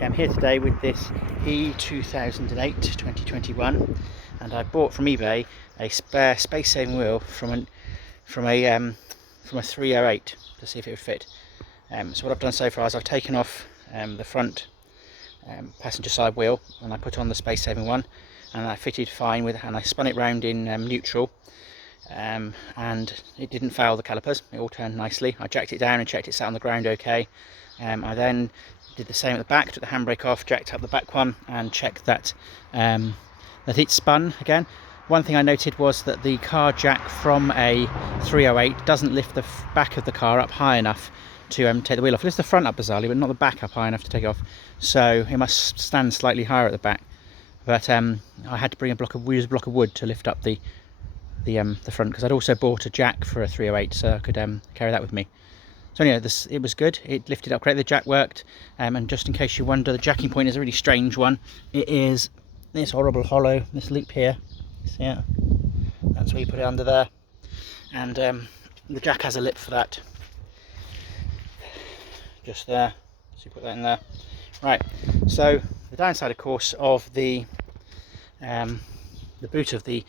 Okay, I'm here today with this e-2008 2021, and I bought from eBay a spare space-saving wheel from a 308 to see if it would fit. So what I've done so far is I've taken off the front passenger side wheel and I put on the space-saving one, and I fitted fine with, and I spun it round in neutral, and it didn't fail the calipers. It all turned nicely. I jacked it down and checked it sat on the ground okay. I then did the same at the back, took the handbrake off, jacked up the back one and checked that that it spun again. One thing I noted was that the car jack from a 308 doesn't lift the back of the car up high enough to take the wheel off. It lifts the front up bizarrely, but not the back up high enough to take it off. So it must stand slightly higher at the back. But I had to bring a block of wood to lift up the front, because I'd also bought a jack for a 308, so I could carry that with me. So anyway, it was good. It lifted up correctly. The jack worked, and just in case you wonder, the jacking point is a really strange one. It is this horrible hollow, this loop here. See it? That's where you put it under there, and the jack has a lip for that, just there. So you put that in there. Right. So the downside, of course, of the boot of the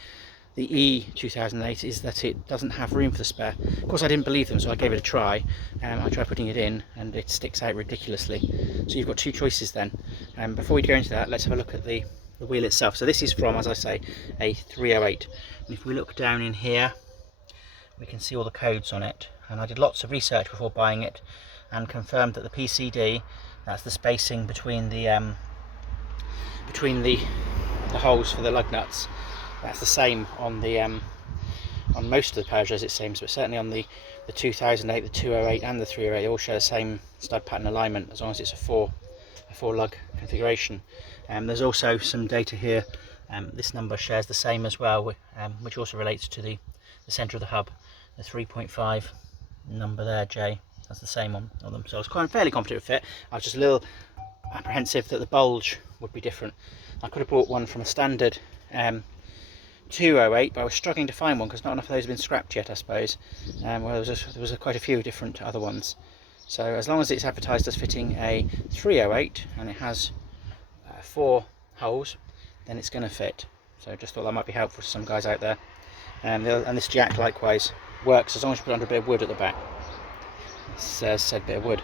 e-2008 is that it doesn't have room for the spare. Of course, I didn't believe them, so I gave it a try. I tried putting it in and it sticks out ridiculously. So you've got two choices then. Before we go into that, let's have a look at the wheel itself. So this is from, as I say, a 308. And if we look down in here, we can see all the codes on it. And I did lots of research before buying it and confirmed that the PCD, that's the spacing between the holes for the lug nuts, that's the same on the on most of the Peugeots, it seems, but certainly on the 2008, the 208 and the 308, they all share the same stud pattern alignment, as long as it's a four lug configuration. There's also some data here. This number shares the same as well, which also relates to the centre of the hub, the 3.5 number there, J. That's the same on them. So I was fairly confident with it. I was just a little apprehensive that the bulge would be different. I could have bought one from a standard 208, but I was struggling to find one because not enough of those have been scrapped yet, I suppose. Well, there was quite a few different other ones. So as long as it's advertised as fitting a 308 and it has 4 holes, then it's going to fit. So I just thought that might be helpful to some guys out there. And this jack likewise works as long as you put under a bit of wood at the back. It says said bit of wood.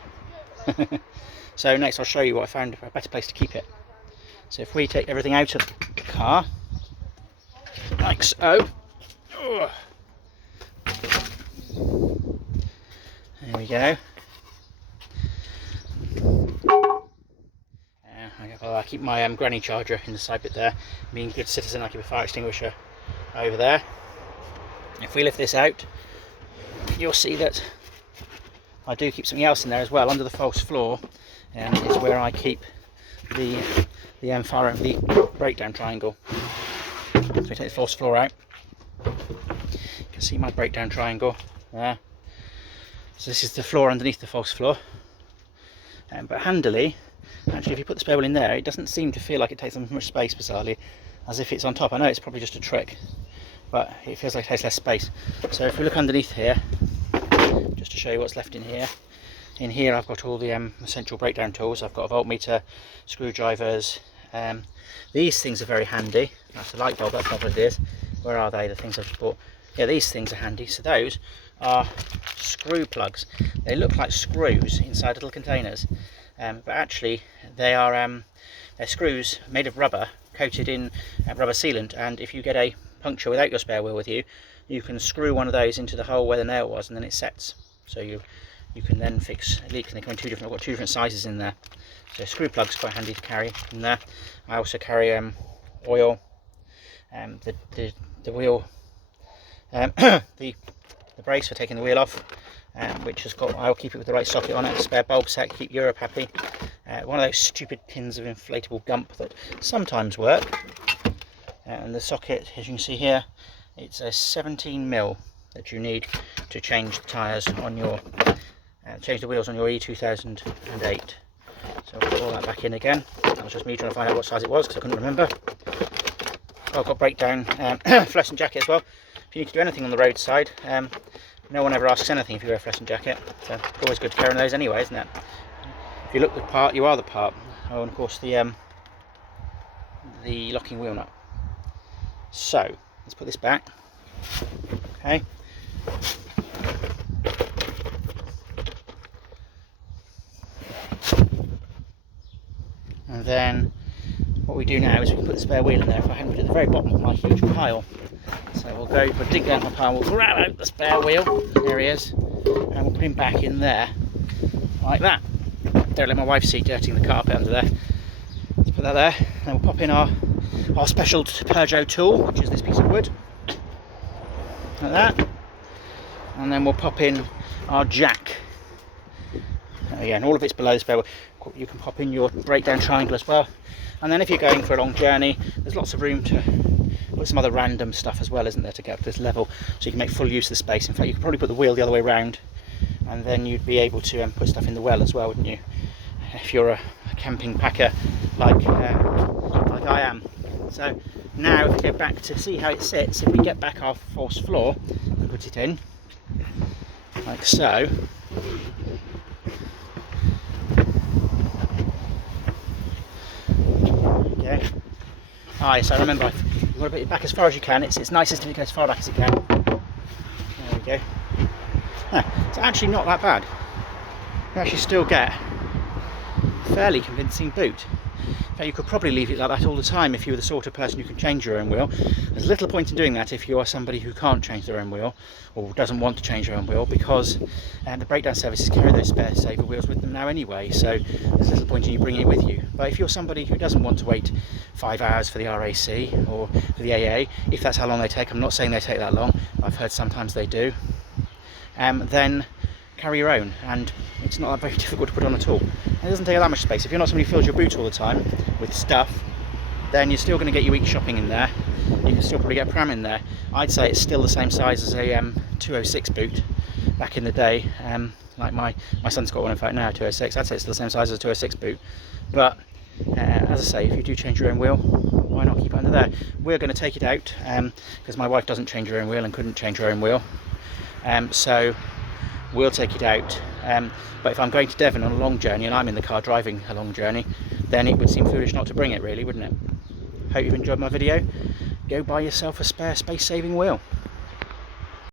So next I'll show you what I found a better place to keep it. So if we take everything out of the car, like so. There we go. I keep my granny charger in the side bit there. Being a good citizen, I keep a fire extinguisher over there. If we lift this out, you'll see that I do keep something else in there as well. Under the false floor is where I keep the fire of the breakdown triangle. So we take the false floor out. You can see my breakdown triangle there. So this is the floor underneath the false floor. But handily, actually, if you put the spare wheel in there, it doesn't seem to feel like it takes up much space, bizarrely, as if it's on top. I know it's probably just a trick, but it feels like it takes less space. So if we look underneath here, just to show you what's left in here. In here I've got all the essential breakdown tools. I've got a voltmeter, screwdrivers. These things are very handy. That's a light bulb, that's not what it is. Where are they, the things I've just bought? Yeah, these things are handy. So those are screw plugs. They look like screws inside little containers, but actually they're screws made of rubber, coated in rubber sealant, and if you get a puncture without your spare wheel with you, you can screw one of those into the hole where the nail was, and then it sets. So you can then fix leaks, and they come in I've got two different sizes in there. So screw plugs quite handy to carry in there. I also carry oil, the wheel, the brace for taking the wheel off, which has got, I'll keep it with the right socket on it. Spare bulb set, keep Europe happy. One of those stupid pins of inflatable gump that sometimes work. And the socket, as you can see here, it's a 17mm that you need to change the tyres on your, change the wheels on your e-2008. So I'll put all that back in again. That was just me trying to find out what size it was because I couldn't remember. I've got breakdown fluorescent jacket as well. If you need to do anything on the roadside, no one ever asks anything if you wear a fluorescent jacket. So it's always good to carry those anyway, isn't it? If you look the part, you are the part. Oh, and of course the locking wheel nut. So let's put this back. Okay. And then what we do now is we can put the spare wheel in there. If I hadn't put it at the very bottom of my huge pile. So we'll go, we'll dig down my pile, we'll grab out the spare wheel, there he is, and we'll put him back in there, like that. Don't let my wife see dirtying the carpet under there. Let's put that there, and we'll pop in our special Peugeot tool, which is this piece of wood, like that. And then we'll pop in our jack. Yeah, and all of it's below the spare wheel. You can pop in your breakdown triangle as well. And then if you're going for a long journey, there's lots of room to put some other random stuff as well, isn't there, to get up to this level, so you can make full use of the space. In fact, you could probably put the wheel the other way around, and then you'd be able to put stuff in the well as well, wouldn't you, if you're a camping packer like I am. So now if we go back to see how it sits, if we get back our forced floor and put it in like so, okay. Alright, so remember, you want to put it back as far as you can. It's nicest if it goes as far back as it can. There we go. It's actually not that bad. You actually still get a fairly convincing boot. In fact, you could probably leave it like that all the time if you were the sort of person who can change your own wheel. There's little point in doing that if you are somebody who can't change their own wheel or doesn't want to change their own wheel, because the breakdown services carry those spare saver wheels with them now anyway, so there's little point in you bringing it with you. But if you're somebody who doesn't want to wait 5 hours for the RAC or for the AA, if that's how long they take, I'm not saying they take that long, I've heard sometimes they do, then carry your own, and it's not that very difficult to put on at all. It doesn't take that much space. If you're not somebody who fills your boot all the time with stuff, then you're still going to get your week shopping in there. You can still probably get a pram in there. I'd say it's still the same size as a 206 boot back in the day. Like my son's got one, in fact, now, 206. I'd say it's still the same size as a 206 boot. But as I say, if you do change your own wheel, why not keep it under there? We're going to take it out because my wife doesn't change her own wheel and couldn't change her own wheel. So we'll take it out. But if I'm going to Devon on a long journey and I'm in the car driving a long journey, then it would seem foolish not to bring it, really, wouldn't it? Hope you've enjoyed my video. Go buy yourself a spare space-saving wheel.